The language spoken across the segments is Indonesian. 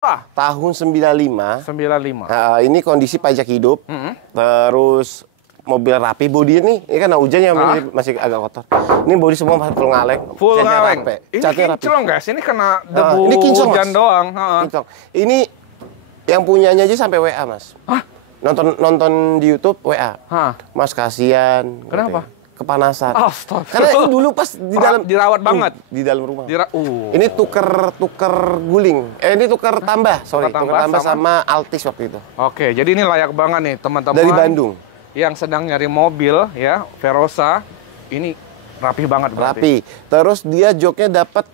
Tahun 95. 95. Ini kondisi pajak hidup. Terus mobil rapi, bodi ini kan hujan ya, masih agak kotor. Ini bodi semua full ngaleng. Full ngaleng. Ini kinclong guys, ini kena debu ini kinclong, hujan Mas. doang. Kinclong. Ini yang punyanya aja sampai WA, Mas. Hah? Nonton di YouTube WA. Mas kasihan. Kenapa? Kepanasan. Astaga. Karena ini dulu pas di dalam dirawat banget di dalam rumah. Ini tuker guling. Ini tuker tambah, sorry. Tuker tambah sama Altis waktu itu. Oke, jadi ini layak banget nih teman-teman. Dari Bandung. Yang sedang nyari mobil ya, Verosa. Ini rapi banget berarti. Rapi. Terus dia joknya dapat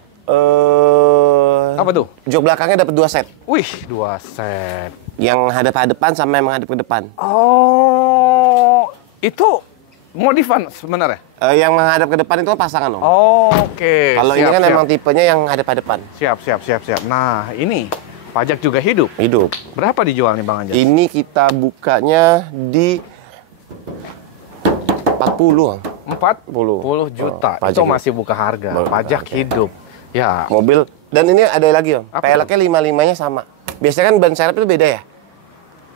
apa tuh? Jok belakangnya dapat 2 set. Wih, 2 set. Yang hadap-hadapan sama yang menghadap ke depan. Oh, itu modifan sebenarnya? Yang menghadap ke depan itu pasangan, Om. Oke. Kalau ini kan memang tipenya yang hadap-hadapan. Siap. Nah, ini pajak juga hidup. Hidup. Berapa dijual nih Bang Anjas? Ini kita bukanya di 40. 40 juta. Itu masih buka harga. Pajak hidup. Ya. Mobil. Dan ini ada lagi, Om. Peleknya 55-nya sama. Biasanya kan ban serep itu beda ya?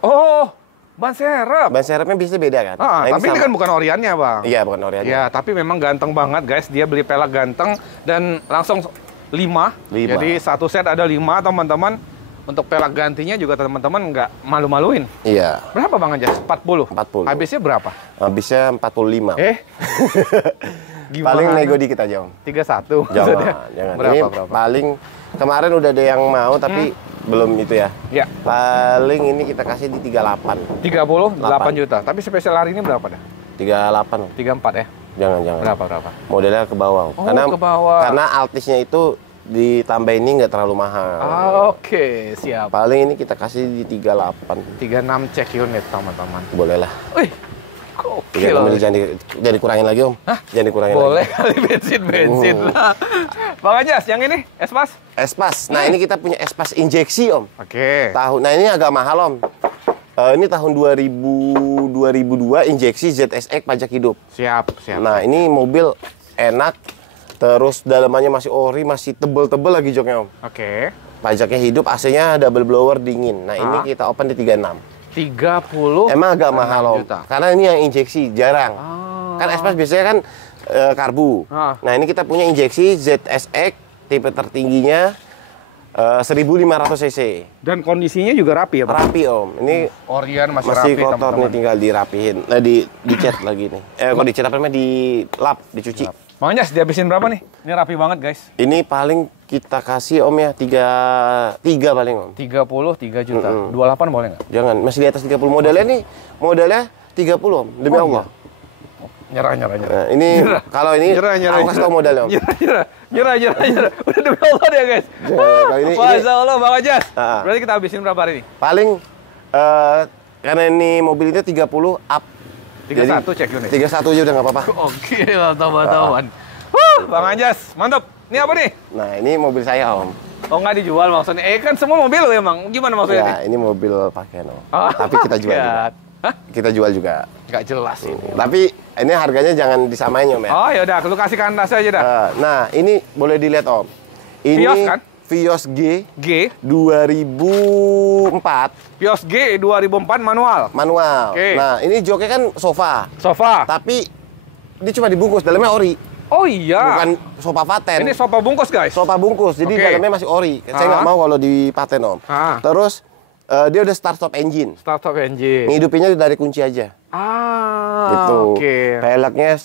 Oh, ban serep. Ban serepnya biasanya beda kan? Nah, tapi ini kan bukan oriannya, Bang. Iya, bukan oriannya. Ya, tapi memang ganteng banget, guys. Dia beli pelek ganteng dan langsung 5. Jadi 1 set ada 5, teman-teman. Untuk pelek gantinya juga teman-teman nggak malu-maluin. Iya. Berapa Bang Anjas? 40. Habisnya berapa? Habisnya 45. Gimana? Paling nego dikit aja, Om. 31. Jangan. Berapa? Paling kemarin udah ada yang mau tapi belum itu ya. Ya. Paling ini kita kasih di 38. 38 juta. Tapi spesial hari ini berapa dah? 38. 34 ya? Jangan. Berapa? Modelnya ke bawah. Ke bawah. Karena Altisnya itu ditambah ini nggak terlalu mahal. Oke, siap. Paling ini kita kasih di 38. 36 cek unit, teman-teman. Boleh lah. Wih. Gokil. Jangan dikurangin lagi, Om. Hah? Jangan dikurangin Boleh lagi. kali bensin lah. Bang Anjas, yang ini Espas? Espas. Nah, ini kita punya Espas injeksi, Om. Oke. Nah, ini agak mahal, Om. Ini tahun 2002 injeksi ZSX pajak hidup. Siap. Nah, ini mobil enak. Terus dalamannya masih ori, masih tebel-tebel lagi joknya, Om. Oke. Pajaknya hidup, AC-nya double blower dingin. Nah, ini kita open di 36. 30. Emang agak mahal, Om. Karena ini yang injeksi, jarang. Kan Espas biasanya kan karbu. Nah, ini kita punya injeksi ZSX, tipe tertingginya 1500 cc. Dan kondisinya juga rapi ya, Bang? Rapi, Om. Ini orian masih rapi, kotor teman-teman. nih, tinggal dirapihin. Nah, dicat lagi nih. Kok dicat apa namanya? Dilap, dicuci. Bang Anjas, dihabisin berapa nih? Ini rapi banget, guys. Ini paling kita kasih, Om, ya 3 paling, Om. 33 juta. 28 boleh nggak? Jangan, masih di atas 30. Modalnya 30, Om. Demi Allah. Nyerah. Nah, ini kalau ini aku kasih tau modalnya, Om. Nyerah. Udah demi Allah dia, guys. Masya Allah, Bang Anjas. Berarti kita habisin berapa hari ini? Paling karena ini mobil itu 30 up. 31 cek unit. 31 aja udah nggak apa-apa. Oke, mantap. Bang Anjas, mantap. Ini apa nih? Nah, ini mobil saya, Om. Oh, nggak dijual maksudnya? Kan semua mobil lo emang. Gimana maksudnya? Ya, ini mobil pakaian, Om. Tapi kita jual juga. Kita jual juga. Nggak jelas ini. Tapi ini harganya jangan disamain, Om, ya. Oh, yaudah. Lu kasih kandas aja dah. Nah, ini boleh dilihat, Om. Ini Vios kan? Vios G 2004. Vios G 2004 manual. Oke. Nah, ini joknya kan sofa. Tapi ini cuma dibungkus, dalamnya ori. Oh iya. Bukan sofa paten. Ini sofa bungkus, guys. Sofa bungkus, jadi dalamnya masih ori. Saya nggak mau kalau dipaten, Om. Terus dia udah start-stop engine. Ngidupinnya dari kunci aja. Gitu. Peleknya,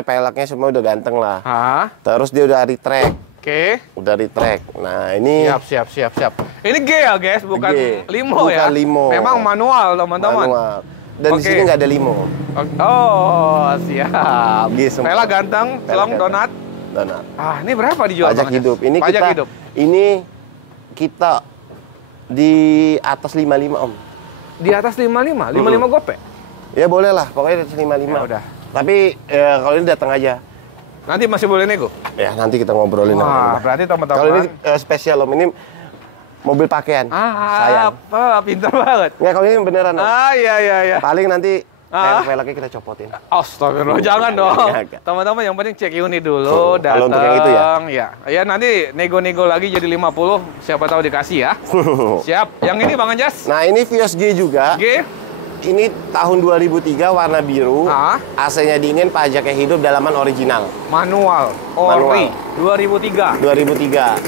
peleknya semua udah ganteng lah. Terus dia udah retrack. Udah retrack. Nah, ini siap. Ini G ya, guys, bukan limo ya. Bukan limo. Memang manual, teman-teman. Dan di sini nggak ada limo. Oh, siap. Pelek ganteng, selong donat. Ini berapa dijual? Pajak hidup. Ini kita di atas 55, Om. Di atas 55? 55 gope? Ya boleh lah, pokoknya di atas 55. Udah. Tapi kalau ini datang aja. Nanti masih boleh nego? Ya, nanti kita ngobrolin. Berarti teman-teman. Kalau ini spesial, Om. Ini mobil pakaian. Sayang. Pintar banget. Nggak, kalau ini beneran, Om. Iya. Paling nanti velgnya kita copotin. Astagfirullah, jangan dong. Teman-teman yang penting cek unit dulu, datang. Kalau untuk yang itu ya? Ya nanti nego-nego lagi jadi 50, siapa tahu dikasih ya. Siap. Yang ini Bang Anjas? Nah, ini Vios G juga. G. Ini tahun 2003, warna biru. AC-nya dingin, pajaknya hidup, dalaman original. Manual. Ori. 2003. 2003.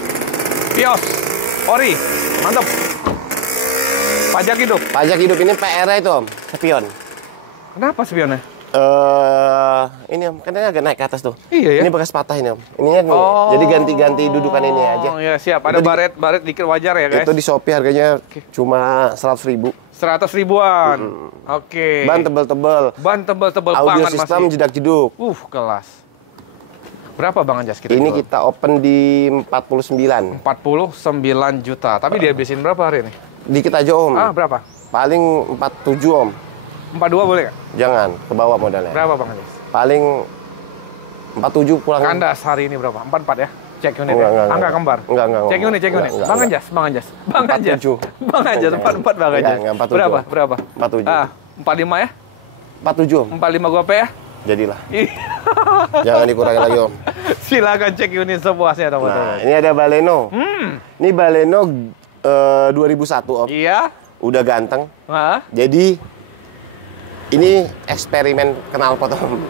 Vios. Ori. Mantap. Pajak hidup. Pajak hidup ini PR-nya itu, Om. Spion. Kenapa spionnya? Ini Om, kan ini agak naik ke atas tuh. Iya ya. Ini bekas patah ini Om. Ininya nih. Jadi ganti-ganti dudukan ini aja. Oh iya, siap. Ada baret dikit wajar ya guys. Itu di Shopee harganya cuma 100.000. 100 ribuan. Oke. Ban tebel-tebel. Ban tebel-tebel banget. Audio sistem jedak-jeduk. Kelas. Berapa Bang Anjas kita ini jual? Kita open di 49. 49 juta. Tapi dihabisin berapa hari ini? Dikit aja Om. Berapa? Paling 47 Om. 42 boleh nggak? Jangan, ke bawah modalnya. Berapa Bang Anjas? Paling 47 pulang. Kandas hari ini berapa? 44 ya? Cek unit ya? Angka kembar? Enggak. Cek unit. Bang Anjas. Bang Anjas, 44 Bang Anjas. Enggak, 47. Berapa? 47. 45 ya? 47 Om. 45 gua ya? Jadilah. Jangan dikurangi lagi Om. Silakan cek unit sepuasnya teman-teman. Nah, ini ada Baleno. Ini Baleno 2001 Om. Iya. Udah ganteng. Jadi ini eksperimen knalpot Om.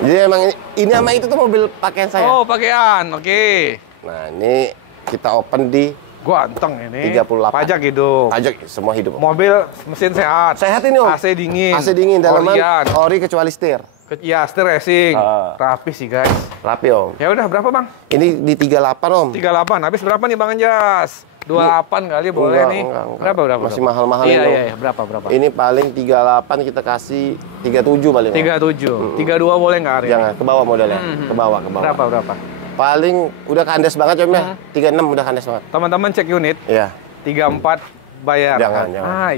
Jadi emang ini sama itu tuh mobil pakaian saya. Oh, pakaian. Oke. Nah, ini kita open di ganteng ini. 38. Pajak hidup. Pajak semua hidup. Mobil mesin sehat. Sehat ini Om. AC dingin. AC dingin, dalaman ori kecuali setir. Ya, setir racing. Rapi sih, guys. Rapi Om. Ya udah, berapa Bang? Ini di 38 Om. 38. Habis berapa nih Bang Anjas? 28 kali boleh nih. Enggak. Berapa? Masih mahal-mahal ini. Iya. Berapa? Ini paling 38 kita kasih 37 paling. 37. 32 boleh nggak hari? Jangan, ke bawah modalnya. Ke bawah. Berapa? Paling udah kandas banget Om ya. 36 udah kandas banget. Teman-teman cek unit. Iya. 34 bayar. Jangan.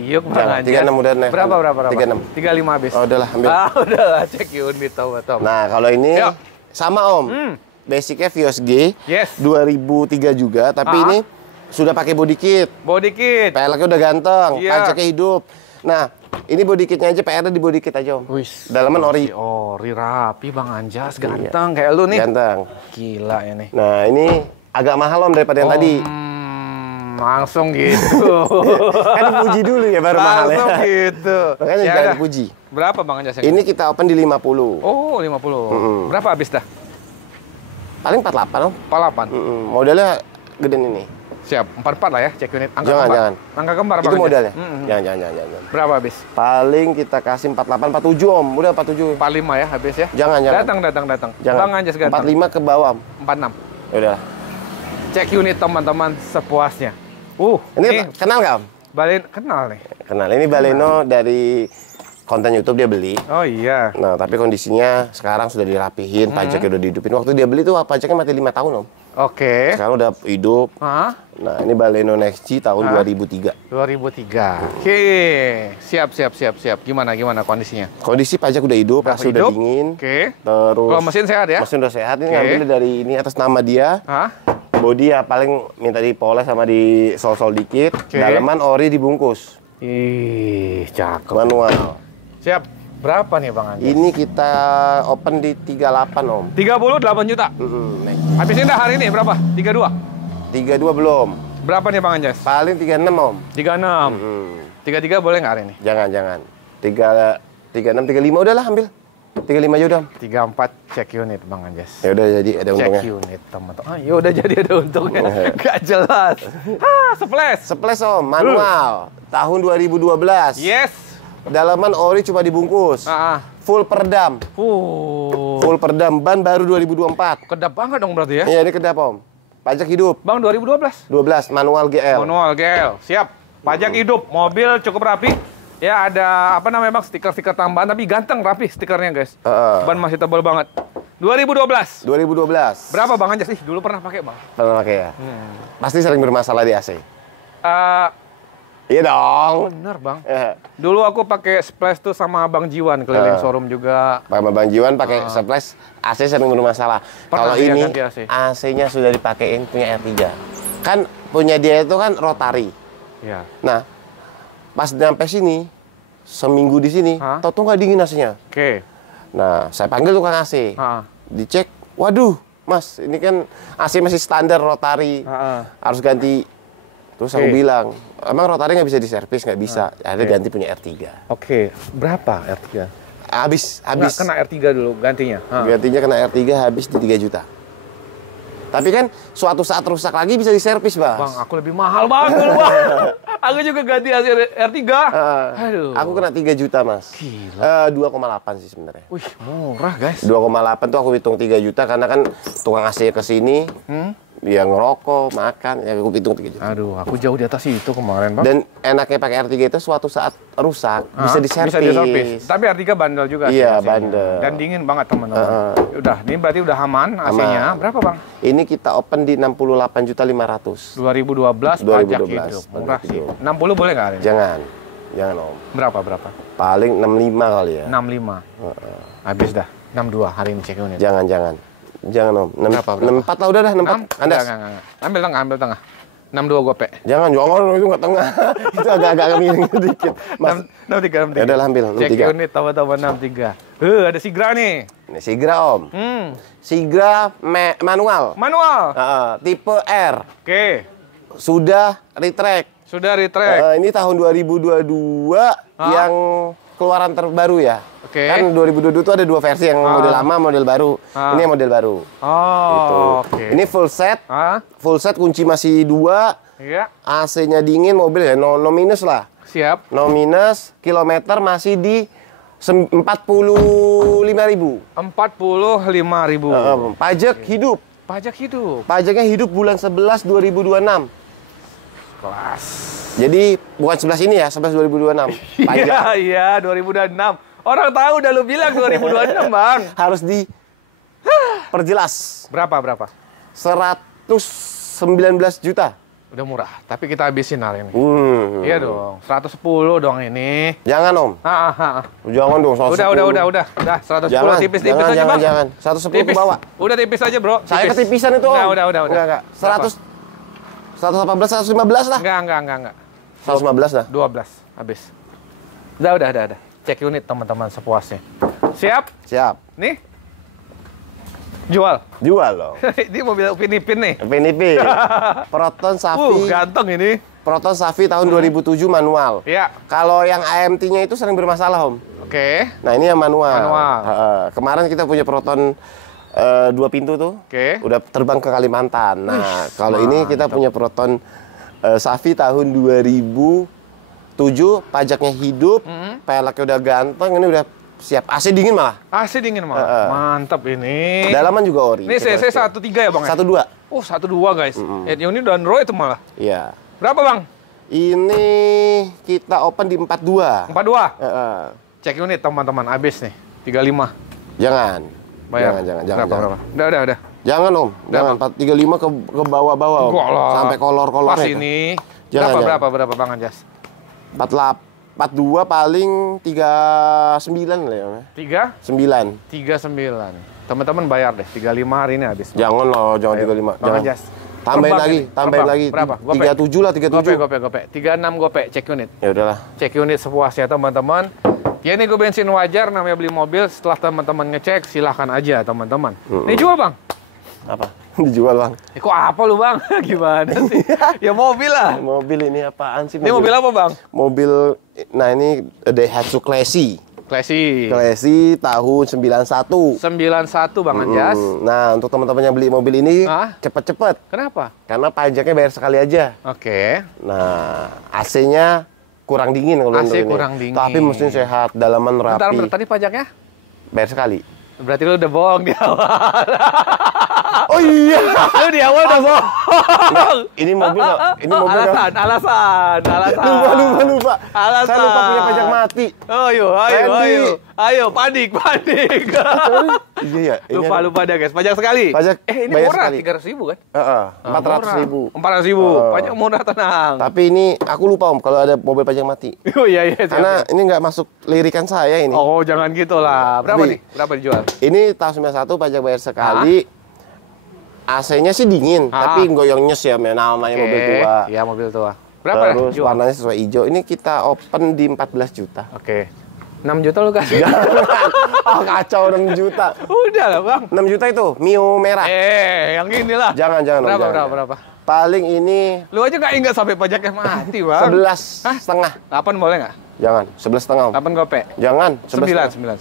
Yuk Bang Anjas. 36 udah naik. Berapa? 36. 35 habis. Oh, udahlah ambil. Udahlah cek unit teman-teman. Nah, kalau ini sama Om. Basicnya Vios G. Yes. 2003 juga, tapi ini sudah pakai body kit. Peleknya udah ganteng, pajaknya hidup. Nah, ini body kitnya aja, PR-nya di body kit aja Om. Dalaman ori. Ori rapi Bang Anjas, ganteng kayak lu nih. Ganteng. Gila ini. Nah, ini agak mahal Om daripada yang tadi. Langsung gitu. Kan dipuji dulu ya baru mahal ya. Langsung gitu. Makanya jangan dipuji. Berapa Bang Anjas? Ini kita open di 50. Oh, 50. Berapa habis dah? Paling 48 Om. 48. Modelnya gedean ini. Siap, 44 lah ya cek unit. Jangan. Angka kembar Itu modalnya. Jangan. Berapa habis? Paling kita kasih 48, 47 Om. Udah 47. 45 ya habis ya? Jangan. Datang. Jangan. Bang Anjas ganteng. 45 ke bawah Om. 46. Udah. Cek unit teman-teman sepuasnya. Ini kenal nggak Om? Kenal nih. Kenal. Ini Baleno dari konten YouTube dia beli. Oh iya. Nah, tapi kondisinya sekarang sudah dirapihin, pajaknya udah dihidupin. Waktu dia beli tuh pajaknya masih 5 tahun Om. Oke. Sekarang udah hidup. Nah, ini Baleno Next G tahun 2003. 2003. Oke. Siap. Gimana kondisinya? Kondisi pajak udah hidup, AC udah dingin. Oke. Terus kalau mesin sehat ya? Mesin udah sehat. Ini ngambilnya dari ini atas nama dia. Body ya paling minta dipoles sama di sol-sol dikit. Dalaman ori dibungkus. Ih, cakep. Manual. Siap. Berapa nih Bang Anjas? Ini kita open di 38 Om. 38 juta? Habisin dah hari ini berapa? 32? 32 belum. Berapa nih Bang Anjas? Paling 36 Om. 36? 33 boleh nggak hari ini? Jangan. 36, 35 udahlah ambil. 35 aja udah. 34 cek unit Bang Anjas. Ya udah jadi ada untungnya. Cek unit teman-teman. Ya udah jadi ada untungnya. Gak jelas. Splash Om, manual. Tahun 2012. Yes. Dalaman ori cuma dibungkus. Full perdam. Full perdam, ban baru 2024. Kedap banget dong berarti ya? Iya, ini kedap Om. Pajak hidup. Bang 2012? 12, manual GL. Manual GL, siap. Pajak hidup, mobil cukup rapi. Ya ada apa namanya Bang, stiker-stiker tambahan tapi ganteng rapi stikernya guys. Ban masih tebal banget. 2012. Berapa Bang Anjas? Dulu pernah pakai Bang? Pernah pakai ya? Pasti sering bermasalah di AC. Iya dong. Bener Bang. Dulu aku pakai splash tuh sama Bang Jiwan keliling showroom juga. Sama Bang Jiwan pakai splash, AC sering bermasalah. Kalau ini AC-nya sudah dipakein punya R3. Kan punya dia itu kan rotary. Iya. Nah, pas nyampe sini seminggu di sini, tau-tau nggak dingin AC-nya. Oke. Nah, saya panggil tukang AC. Dicek, waduh, Mas, ini kan AC masih standar rotari, harus ganti. Terus aku bilang, emang rotari nggak bisa diservis? Nggak bisa. Akhirnya ganti punya R3. Oke, berapa R3? Habis. Nggak kena R3 dulu gantinya? Gantinya kena R3 habis di 3 juta. Tapi kan suatu saat rusak lagi bisa diservis, Bang. Bang, aku lebih mahal banget dulu, Bang. Aku juga ganti R3. Aduh. Aku kena 3 juta, Mas. Gila. 2,8 sih sebenarnya. Wih, murah, guys. 2,8 tuh aku hitung 3 juta karena kan tukang AC ke sini. Dia ngerokok, makan, ya aku hitung 3 juta. Aduh, aku jauh di atas itu kemarin, Bang. Dan enaknya pakai R3 itu suatu saat rusak, bisa diservis. Tapi R3 bandel juga. Iya, bandel. Dan dingin banget, teman-teman. Udah, ini berarti udah aman AC-nya. Berapa, Bang? Ini kita open di 68.500.000. 2012 pajak hidup. Murah sih. 60 boleh nggak? Jangan, Om. Berapa? Paling 65 kali ya. 65. Habis dah. 62 hari ini cek unit. Jangan, Om. 64 lah, udah dah, 64. Enggak. Ambil tengah. 62 gope. Jangan, itu nggak tengah. Itu agak miring sedikit. 63. Ya udah ambil, 63. Cek unit, tambah 63. Ada Sigra nih. Ini Sigra, Om. Sigra manual. Tipe R. Oke. Sudah retract. Ini tahun 2022 yang keluaran terbaru ya. Kan 2022 itu ada 2 versi, yang model lama, model baru. Ini yang model baru. Gitu. Ini full set. Full set, kunci masih 2. Iya. AC-nya dingin, mobil ya no minus lah. Siap. No minus, kilometer masih di 45.000. 45.000. Pajak hidup. Pajaknya hidup bulan 11 2026. Kelas. Jadi bukan 11 ini ya, 11 2026. Pajak. Iya, 2026. Orang tahu udah lu bilang 2026, Bang. Harus diperjelas. Berapa? 119 juta. Udah murah, tapi kita habisin hari ini. Iya dong, 110 dong ini. Jangan, Om. Jangan dong, 110. Udah, 110 tipis-tipis aja, Bang. Jangan, 110 ke bawah. Udah tipis aja, Bro. Saya ketipisan itu, Om. Udah. Enggak. 118, 115 lah. Enggak. 115 lah. 12, habis. Udah. Cek unit, teman-teman, sepuasnya. Siap? Nih. Jual loh. Ini mobil Upin Ipin nih. Proton Safi. Ganteng ini. Proton Safi tahun 2007 manual. Iya. Kalau yang AMT-nya itu sering bermasalah, Om. Oke. Nah, ini yang manual. Kemarin kita punya Proton 2 pintu tuh. Udah terbang ke Kalimantan. Nah, kalau ini kita punya Proton Safi tahun 2007, pajaknya hidup, peleknya udah ganteng, ini udah siap. AC dingin malah. Mantap ini. Dalaman juga ori. Ini CC 13 ya, Bang? 12. Oh, 12 guys. Ini udah Android itu malah. Iya. Berapa, Bang? Ini kita open di 42. 42? Cek unit, teman-teman. Habis nih. 35. Jangan. Bayar. Jangan. Berapa? Udah. Jangan, Om. Jangan. 35 ke bawah-bawah, Om. Sampai kolor-kolornya. Pas ini. Berapa, Bang Anjas? 42 paling 39 lah ya. 39. Teman-teman bayar deh. 35 hari ini habis. Jangan loh, jangan 35. Bang Anjas. Tambahin lagi. Berapa? 37 lah, 37. Gope. 36 gope, cek unit. Ya udahlah. Cek unit sepuasnya, teman-teman. Ya ini gue bensin wajar, namanya beli mobil. Setelah teman-teman ngecek, silahkan aja, teman-teman. Ini jual, Bang. Apa? Dijual, Bang. Kok apa lu, Bang? Gimana sih? Ya mobil lah. Mobil ini apaan sih? Ini mobil apa, Bang? Mobil, nah ini Daihatsu Classy tahun 91. 91, Bang Anjas. Nah, untuk teman-teman yang beli mobil ini, cepet-cepet. Kenapa? Karena pajaknya bayar sekali aja. Oke. Nah, AC-nya kurang dingin kalau AC kurang dingin. Tapi mesin sehat, dalaman rapi. Bentar, tadi pajaknya? Bayar sekali. Berarti lu udah bohong di awal. Oh iya. Lu di awal udah bohong. Ini mobil alasan. Lupa. Alasan. Saya lupa punya pajak mati. Ayo, panik. Iya. Lupa dah, guys. Pajak sekali. Ini murah, 300.000 kan? 400.000. 400.000. Pajak murah, tenang. Tapi ini aku lupa, Om, kalau ada mobil pajak mati. Oh iya. Karena ini nggak masuk lirikan saya ini. Oh, jangan gitu lah. Berapa nih? Berapa dijual? Ini tahun 91 pajak bayar sekali. AC-nya sih dingin, tapi goyong nyes ya, namanya mobil tua. Iya, mobil tua. Berapa? Terus warnanya sesuai hijau. Ini kita open di 14 juta. Oke. 6 juta lu kasih. Oh, kacau 6 juta. Udah lah, Bang. 6 juta itu Mio merah. Yang inilah. Jangan. Berapa? Paling ini... Lu aja nggak ingat sampai pajaknya mati, Bang. 11,5. 8 boleh nggak? Jangan, 11,5. 8 gope. Jangan, 9.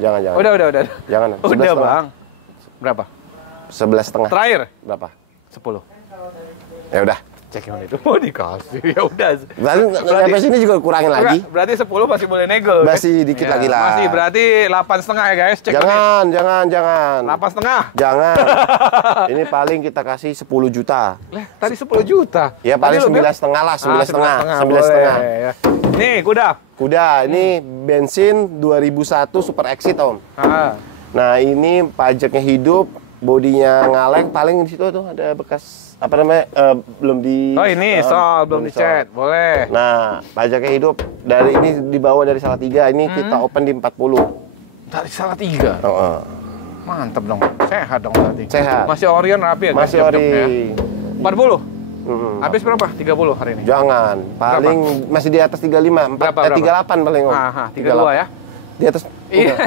Jangan. Udah. Jangan. Udah, Bang. Berapa? 11,5. Terakhir? Berapa? 10. Ya udah. Cek yang itu mau dikasih. Ya udah. Berarti sampai sini juga kurangin lagi. Berarti 10 masih boleh nego. Masih dikit lagi lah. Masih berarti 8,5 ya, guys. Cek jangan. 8,5. Jangan. Ini paling kita kasih 10 juta. Tadi 10 juta. Ya paling 9,5 lah, 9,5. Ya. Nih, kuda. Ini bensin 2001 Super Exit, Om. Nah, ini pajaknya hidup, bodinya ngaleng, paling di situ tuh ada bekas belum di... Oh, ini belum dicat, boleh. Nah, pajaknya hidup dari ini dibawa dari Salatiga, ini kita open di 40. Dari Salatiga? Mantap dong, sehat dong berarti. Sehat. Masih Orion rapi ya? Masih ori. Ya? 40? Habis berapa? 30 hari ini? Jangan, paling berapa? Masih di atas 35, 38 paling Om. 32 ya? Di atas, iya.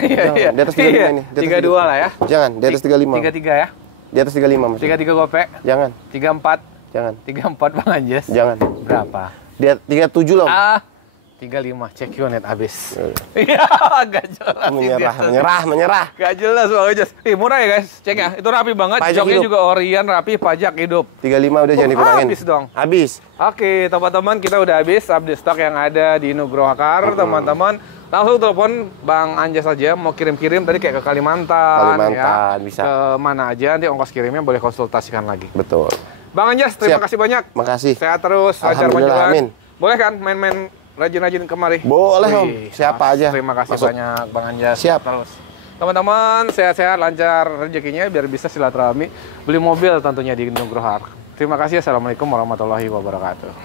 Di atas 35 ini. 32 lah ya? Jangan, di atas 35. 33 ya? Di atas 35 maksudnya. 33 gope? Jangan. 34? Jangan. 34 Bang Anjas? Jangan. Berapa? Dia 37 loh. 35, check unit habis. Iya, gak jelas. Menyerah. Gak jelas Bang Anjas. Murah ya guys, cek ya. Itu rapi banget. Joknya juga Orion, rapi, pajak hidup. 35 udah jangan dikurangin. Habis dong. Habis. Oke, teman-teman, kita udah habis update stok yang ada di Nugroho Car, teman-teman. Langsung telepon Bang Anjas aja, mau kirim-kirim tadi kayak ke Kalimantan ya, bisa. Ke mana aja, nanti ongkos kirimnya boleh konsultasikan lagi. Betul. Bang Anjas, terima kasih banyak. Makasih. Sehat terus, lancar panjang. Boleh kan main-main rajin-rajin kemari? Boleh Om, siapa aja. Terima kasih banyak Bang Anjas. Siap. Terus. Teman-teman, sehat-sehat, lancar rezekinya biar bisa silaturahmi. Beli mobil tentunya di Nugroho Car. Terima kasih. Assalamualaikum warahmatullahi wabarakatuh.